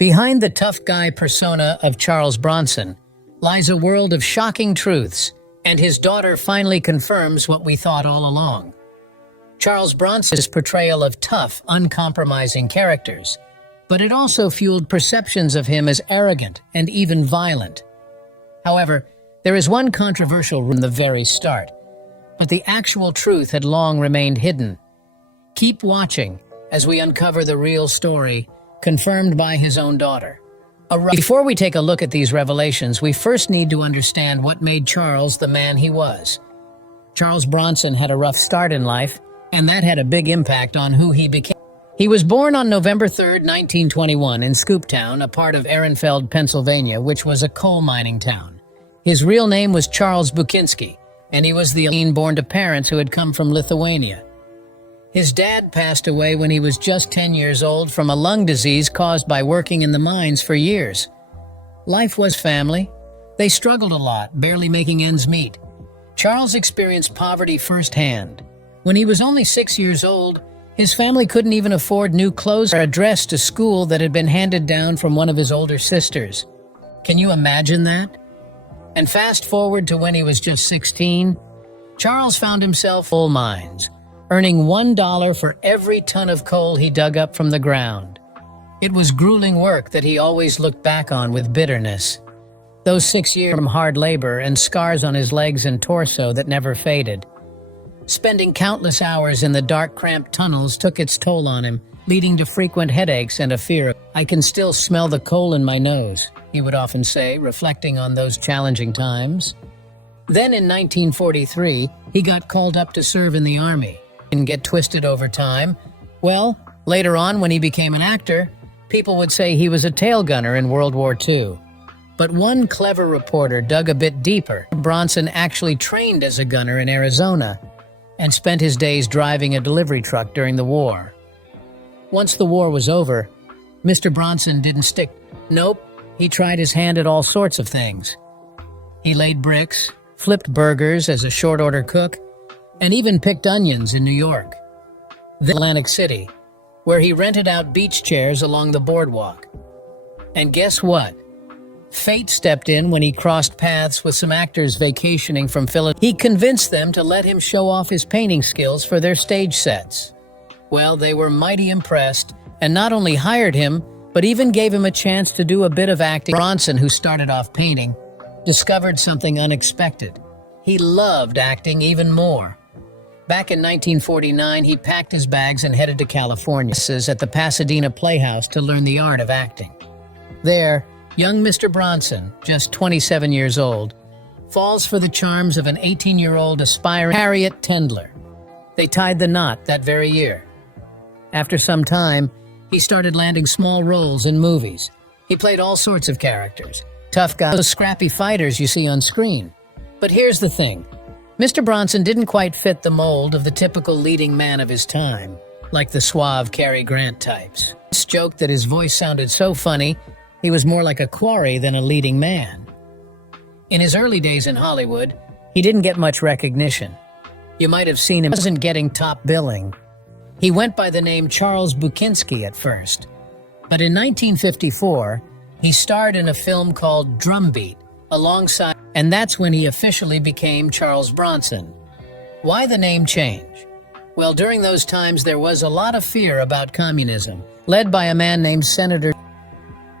Behind the tough guy persona of Charles Bronson lies a world of shocking truths, and his daughter finally confirms what we thought all along. Charles Bronson's portrayal of tough, uncompromising characters, but it also fueled perceptions of him as arrogant and even violent. However, there is one controversial from the very start, but the actual truth had long remained hidden. Keep watching as we uncover the real story, confirmed by his own daughter. Before we take a look at these revelations, we first need to understand what made Charles the man he was. Charles Bronson had a rough start in life, and that had a big impact on who he became. He was born on November 3, 1921 in Scooptown, a part of Ehrenfeld, Pennsylvania, which was a coal mining town. His real name was Charles Buchinsky, and he was born to parents who had come from Lithuania. His dad passed away when he was just 10 years old from a lung disease caused by working in the mines for years. Life was family. They struggled a lot, barely making ends meet. Charles experienced poverty firsthand. When he was only 6 years old, his family couldn't even afford new clothes or a dress to school that had been handed down from one of his older sisters. Can you imagine that? And fast forward to when he was just 16, Charles found himself in coal mines, earning $1 for every ton of coal he dug up from the ground. It was grueling work that he always looked back on with bitterness. Those 6 years of hard labor and scars on his legs and torso that never faded. Spending countless hours in the dark, cramped tunnels took its toll on him, leading to frequent headaches and a fear of, "I can still smell the coal in my nose," he would often say, reflecting on those challenging times. Then in 1943, he got called up to serve in the army. Didn't get twisted over time. Well, later on when he became an actor, people would say he was a tail gunner in World War II. But one clever reporter dug a bit deeper. Bronson actually trained as a gunner in Arizona and spent his days driving a delivery truck during the war. Once the war was over, Mr. Bronson didn't stick. Nope, he tried his hand at all sorts of things. He laid bricks, flipped burgers as a short-order cook, and even picked onions in New York. Then Atlantic City, where he rented out beach chairs along the boardwalk. And guess what? Fate stepped in when he crossed paths with some actors vacationing from Philadelphia. He convinced them to let him show off his painting skills for their stage sets. Well, they were mighty impressed, and not only hired him, but even gave him a chance to do a bit of acting. Bronson, who started off painting, discovered something unexpected. He loved acting even more. Back in 1949, he packed his bags and headed to California at the Pasadena Playhouse to learn the art of acting. There, young Mr. Bronson, just 27 years old, falls for the charms of an 18-year-old aspiring Harriet Tendler. They tied the knot that very year. After some time, he started landing small roles in movies. He played all sorts of characters, tough guys, those scrappy fighters you see on screen. But here's the thing. Mr. Bronson didn't quite fit the mold of the typical leading man of his time, like the suave Cary Grant types. He joked that his voice sounded so funny, he was more like a quarry than a leading man. In his early days in Hollywood, he didn't get much recognition. You might have seen him wasn't getting top billing. He went by the name Charles Buchinsky at first. But in 1954, he starred in a film called Drumbeat, alongside, and that's when he officially became Charles Bronson. Why the name change? Well, during those times there was a lot of fear about communism, led by a man named Senator.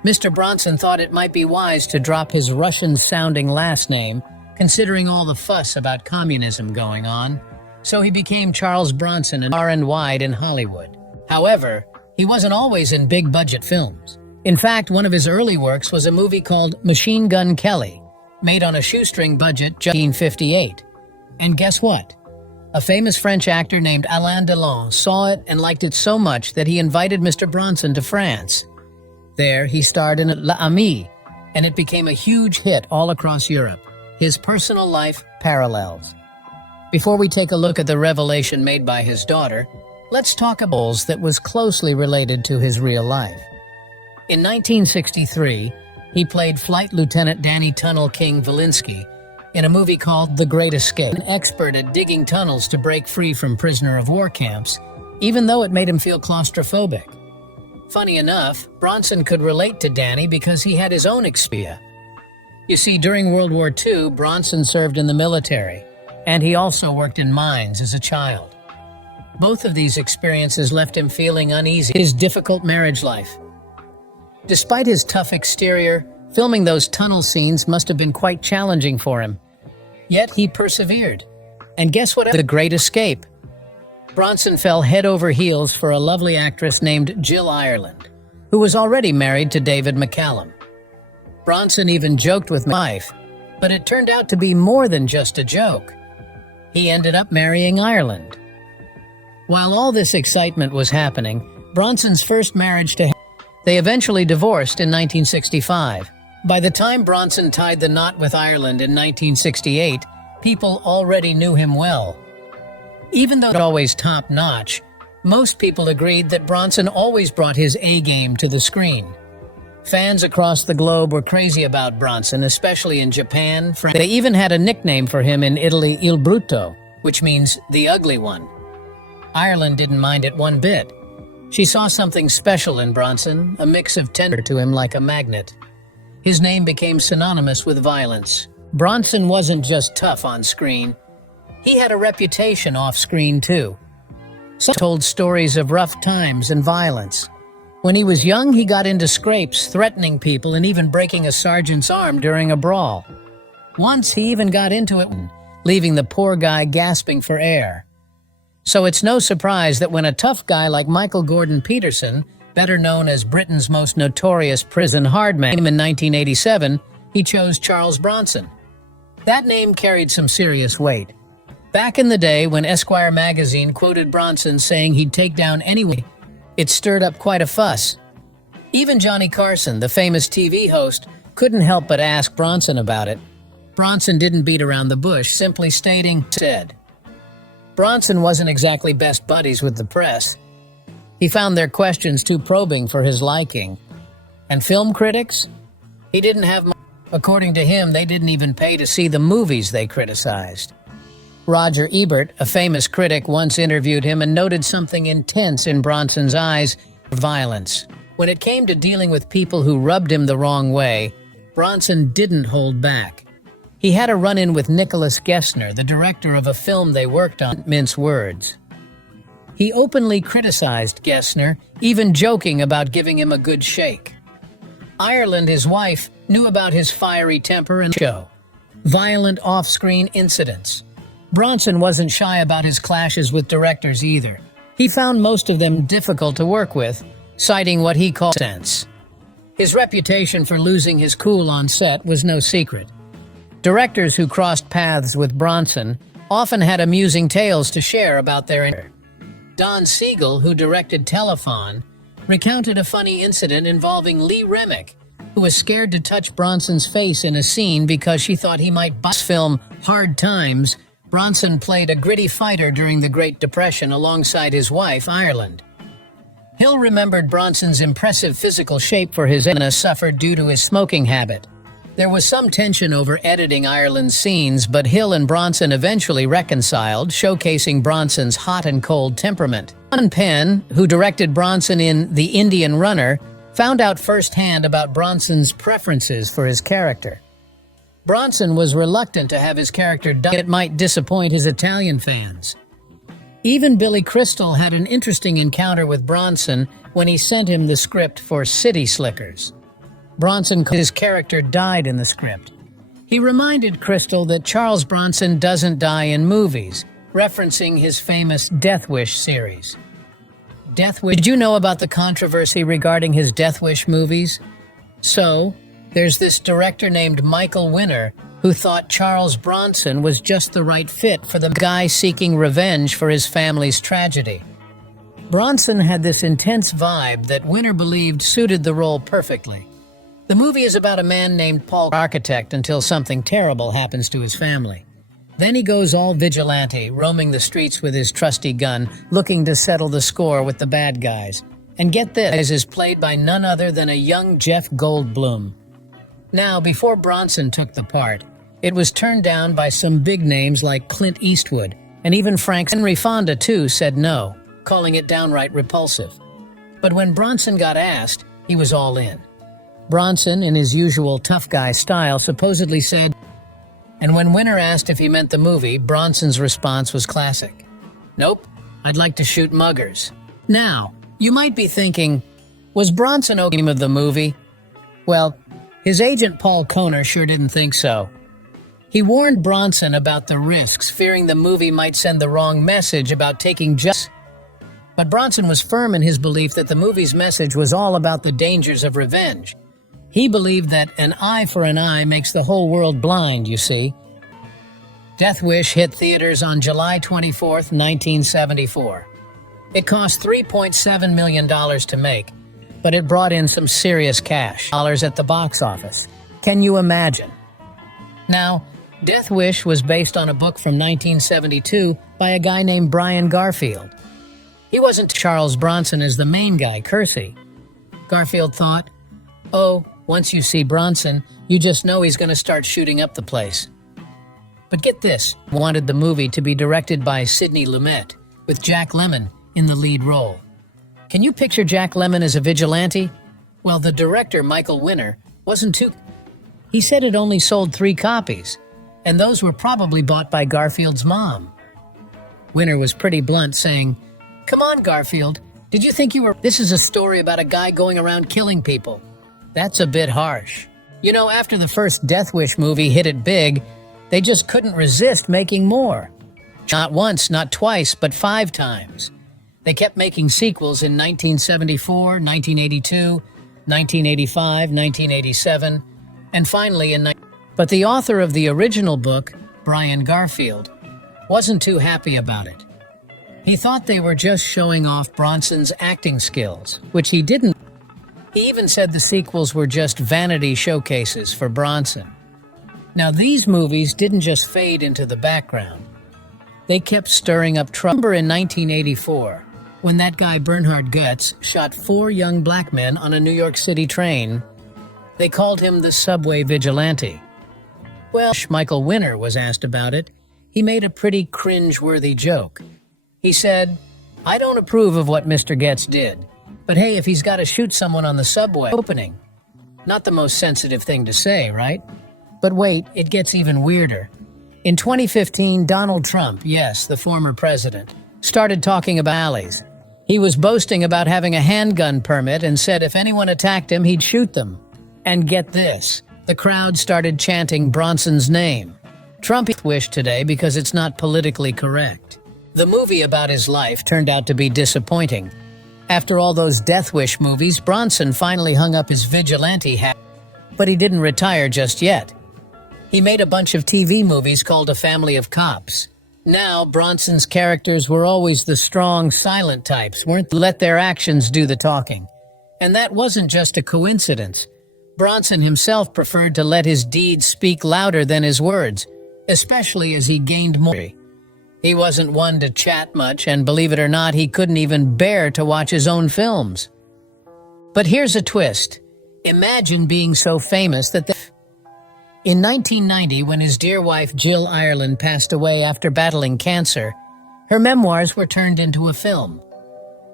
Mr. Bronson thought it might be wise to drop his Russian-sounding last name, considering all the fuss about communism going on. So he became Charles Bronson and far and wide in Hollywood. However, he wasn't always in big-budget films. In fact, one of his early works was a movie called Machine Gun Kelly, made on a shoestring budget in 1958. And guess what? A famous French actor named Alain Delon saw it and liked it so much that he invited Mr. Bronson to France. There, he starred in L'Ami, and it became a huge hit all across Europe. His personal life parallels. Before we take a look at the revelation made by his daughter, let's talk about roles that was closely related to his real life. In 1963, he played Flight Lieutenant Danny Tunnel King Valinsky in a movie called The Great Escape. An expert at digging tunnels to break free from prisoner of war camps, even though it made him feel claustrophobic. Funny enough, Bronson could relate to Danny because he had his own experience. You see, during World War II, Bronson served in the military, and he also worked in mines as a child. Both of these experiences left him feeling uneasy in his difficult marriage life. Despite his tough exterior, filming those tunnel scenes must have been quite challenging for him. Yet he persevered. And guess what? The Great Escape. Bronson fell head over heels for a lovely actress named Jill Ireland, who was already married to David McCallum. Bronson even joked with my wife, but it turned out to be more than just a joke. He ended up marrying Ireland. While all this excitement was happening, Bronson's first marriage to they eventually divorced in 1965. By the time Bronson tied the knot with Ireland in 1968, people already knew him well. Even though not always top-notch, most people agreed that Bronson always brought his A-game to the screen. Fans across the globe were crazy about Bronson, especially in Japan, France. They even had a nickname for him in Italy, Il Brutto, which means the ugly one. Ireland didn't mind it one bit. She saw something special in Bronson, a mix of tender to him like a magnet. His name became synonymous with violence. Bronson wasn't just tough on screen. He had a reputation off-screen, too. Some told stories of rough times and violence. When he was young, he got into scrapes, threatening people and even breaking a sergeant's arm during a brawl. Once, he even got into it, leaving the poor guy gasping for air. So it's no surprise that when a tough guy like Michael Gordon Peterson, better known as Britain's most notorious prison hardman, in 1987, he chose Charles Bronson. That name carried some serious weight. Back in the day when Esquire magazine quoted Bronson saying he'd take down anyone, it stirred up quite a fuss. Even Johnny Carson, the famous TV host, couldn't help but ask Bronson about it. Bronson didn't beat around the bush, simply stating, said. Bronson wasn't exactly best buddies with the press. He found their questions too probing for his liking. And film critics? He didn't have much. According to him, they didn't even pay to see the movies they criticized. Roger Ebert, a famous critic, once interviewed him and noted something intense in Bronson's eyes: violence. When it came to dealing with people who rubbed him the wrong way, Bronson didn't hold back. He had a run-in with Nicholas Gessner, the director of a film they worked on, mince words. He openly criticized Gessner, even joking about giving him a good shake. Ireland, his wife, knew about his fiery temper and violent off-screen incidents. Bronson wasn't shy about his clashes with directors either. He found most of them difficult to work with, citing what he called sense. His reputation for losing his cool on set was no secret. Directors who crossed paths with Bronson often had amusing tales to share about their Don Siegel, who directed Telephone, recounted a funny incident involving Lee Remick, who was scared to touch Bronson's face in a scene because she thought he might bust film Hard Times. Bronson played a gritty fighter during the Great Depression alongside his wife, Ireland. Hill remembered Bronson's impressive physical shape for his illness suffered due to his smoking habit. There was some tension over editing Ireland's scenes, but Hill and Bronson eventually reconciled, showcasing Bronson's hot and cold temperament. John Penn, who directed Bronson in The Indian Runner, found out firsthand about Bronson's preferences for his character. Bronson was reluctant to have his character die. It might disappoint his Italian fans. Even Billy Crystal had an interesting encounter with Bronson when he sent him the script for City Slickers. Bronson, his character, died in the script. He reminded Crystal that Charles Bronson doesn't die in movies, referencing his famous Death Wish series. Death Wish. Did you know about the controversy regarding his Death Wish movies? So, there's this director named Michael Winner who thought Charles Bronson was just the right fit for the guy seeking revenge for his family's tragedy. Bronson had this intense vibe that Winner believed suited the role perfectly. The movie is about a man named Paul, architect, until something terrible happens to his family. Then he goes all vigilante, roaming the streets with his trusty gun, looking to settle the score with the bad guys. And get this, is played by none other than a young Jeff Goldblum. Now, before Bronson took the part, it was turned down by some big names like Clint Eastwood, and even Henry Fonda too said no, calling it downright repulsive. But when Bronson got asked, he was all in. Bronson, in his usual tough guy style, supposedly said, and when Winner asked if he meant the movie, Bronson's response was classic. Nope, I'd like to shoot muggers. Now, you might be thinking, was Bronson okay of the movie? Well, his agent Paul Kohner sure didn't think so. He warned Bronson about the risks, fearing the movie might send the wrong message about taking justice. But Bronson was firm in his belief that the movie's message was all about the dangers of revenge. He believed that an eye for an eye makes the whole world blind, you see. Death Wish hit theaters on July 24, 1974. It cost $3.7 million to make, but it brought in some serious cash at the box office. Can you imagine? Now, Death Wish was based on a book from 1972 by a guy named Brian Garfield. He wasn't Charles Bronson as the main guy, Kersey. Garfield thought, oh, once you see Bronson, you just know he's going to start shooting up the place. But get this, wanted the movie to be directed by Sidney Lumet, with Jack Lemmon in the lead role. Can you picture Jack Lemmon as a vigilante? Well, the director, Michael Winner, wasn't too... He said it only sold 3 copies, and those were probably bought by Garfield's mom. Winner was pretty blunt, saying, "Come on, Garfield, did you think you were... This is a story about a guy going around killing people. That's a bit harsh." You know, after the first Death Wish movie hit it big, they just couldn't resist making more. Not once, not twice, but 5 times. They kept making sequels in 1974, 1982, 1985, 1987, and finally in... But the author of the original book, Brian Garfield, wasn't too happy about it. He thought they were just showing off Bronson's acting skills, which he didn't. He even said the sequels were just vanity showcases for Bronson. Now, these movies didn't just fade into the background. They kept stirring up trouble. In 1984, when that guy Bernhard Goetz shot 4 young black men on a New York City train, they called him the subway vigilante. Well, Michael Winner was asked about it. He made a pretty cringe-worthy joke. He said, "I don't approve of what Mr. Goetz did, but hey, if he's got to shoot someone on the subway opening." Not the most sensitive thing to say, right? But wait, it gets even weirder. In 2015, Donald Trump, yes, the former president, started talking about alleys. He was boasting about having a handgun permit and said if anyone attacked him, he'd shoot them. And get this, the crowd started chanting Bronson's name. Trump wished today because it's not politically correct. The movie about his life turned out to be disappointing. After all those Death Wish movies, Bronson finally hung up his vigilante hat. But he didn't retire just yet. He made a bunch of TV movies called A Family of Cops. Now, Bronson's characters were always the strong, silent types, weren't they? Let their actions do the talking. And that wasn't just a coincidence. Bronson himself preferred to let his deeds speak louder than his words, especially as he gained more. He wasn't one to chat much, and believe it or not, he couldn't even bear to watch his own films. But here's a twist. Imagine being so famous that in 1990, when his dear wife Jill Ireland passed away after battling cancer, her memoirs were turned into a film.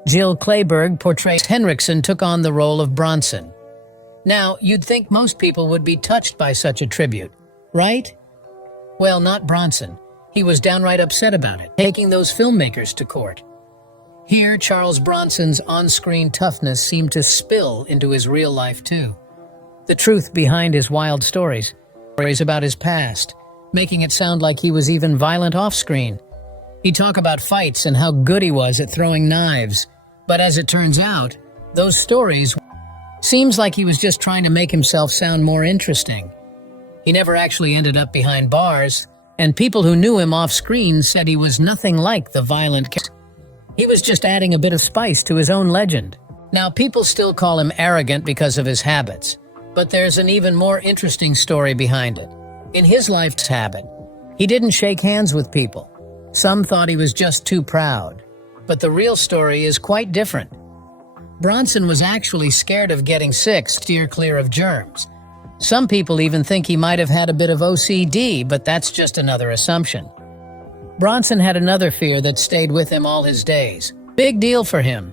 Jill Clayburgh portrayed Henriksen took on the role of Bronson. Now, you'd think most people would be touched by such a tribute, right? Well, not Bronson. He was downright upset about it, taking those filmmakers to court. Here, Charles Bronson's on-screen toughness seemed to spill into his real life, too. The truth behind his wild stories about his past, making it sound like he was even violent off-screen. He'd talk about fights and how good he was at throwing knives, but as it turns out, those stories seems like he was just trying to make himself sound more interesting. He never actually ended up behind bars, and people who knew him off-screen said he was nothing like the violent character. He was just adding a bit of spice to his own legend. Now, people still call him arrogant because of his habits, but there's an even more interesting story behind it. In his life's habit, he didn't shake hands with people. Some thought he was just too proud, but the real story is quite different. Bronson was actually scared of getting sick, steer clear of germs. Some people even think he might have had a bit of OCD, but that's just another assumption. Bronson had another fear that stayed with him all his days. Big deal for him.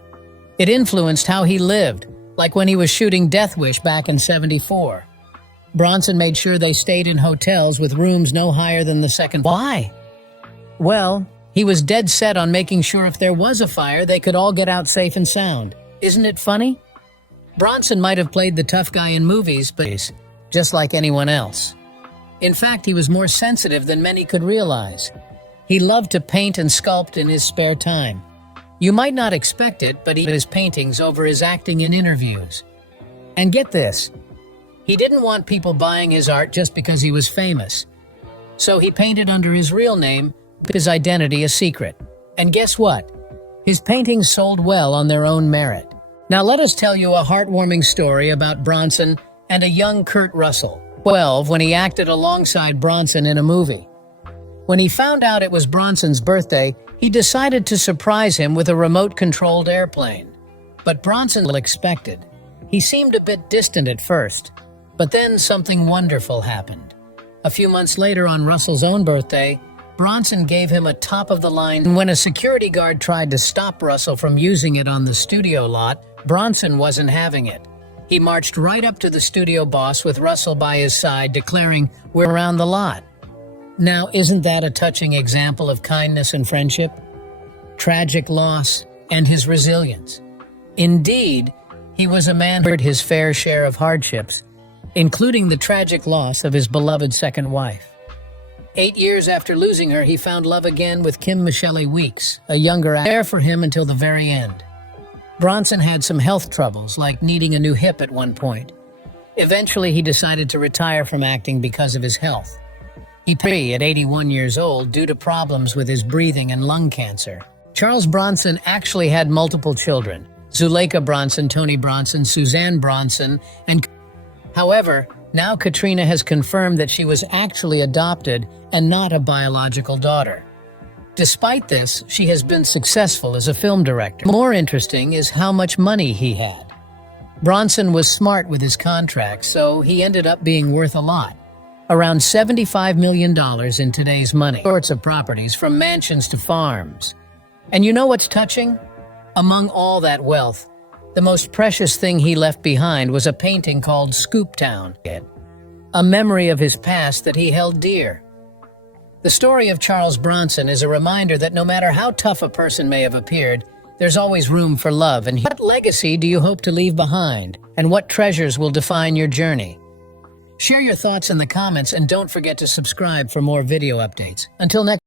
It influenced how he lived, like when he was shooting Death Wish back in '74. Bronson made sure they stayed in hotels with rooms no higher than the second. Why? Well, he was dead set on making sure if there was a fire, they could all get out safe and sound. Isn't it funny? Bronson might have played the tough guy in movies, but he's just like anyone else. In fact, he was more sensitive than many could realize. He loved to paint and sculpt in his spare time. You might not expect it, but he did his paintings over his acting in interviews. And get this, he didn't want people buying his art just because he was famous. So he painted under his real name, his identity a secret. And guess what? His paintings sold well on their own merit. Now let us tell you a heartwarming story about Bronson and a young Kurt Russell, 12, when he acted alongside Bronson in a movie. When he found out it was Bronson's birthday, he decided to surprise him with a remote-controlled airplane. But Bronson expected. He seemed a bit distant at first, but then something wonderful happened. A few months later, on Russell's own birthday, Bronson gave him a top-of-the-line. When a security guard tried to stop Russell from using it on the studio lot, Bronson wasn't having it. He marched right up to the studio boss with Russell by his side, declaring, "We're around the lot." Now, isn't that a touching example of kindness and friendship? Tragic loss and his resilience. Indeed, he was a man who had his fair share of hardships, including the tragic loss of his beloved second wife. 8 years after losing her, he found love again with Kim Michelle Weeks, a younger actor, there for him until the very end. Bronson had some health troubles, like needing a new hip at one point. Eventually, he decided to retire from acting because of his health. He passed at 81 years old due to problems with his breathing and lung cancer. Charles Bronson actually had multiple children: Zuleika Bronson, Tony Bronson, Suzanne Bronson, and... However, now Katrina has confirmed that she was actually adopted and not a biological daughter. Despite this, she has been successful as a film director. More interesting is how much money he had. Bronson was smart with his contracts, so he ended up being worth a lot. Around $75 million in today's money. All sorts of properties, from mansions to farms. And you know what's touching? Among all that wealth, the most precious thing he left behind was a painting called Scoop Town, a memory of his past that he held dear. The story of Charles Bronson is a reminder that no matter how tough a person may have appeared, there's always room for love. And what legacy do you hope to leave behind? And what treasures will define your journey? Share your thoughts in the comments and don't forget to subscribe for more video updates. Until next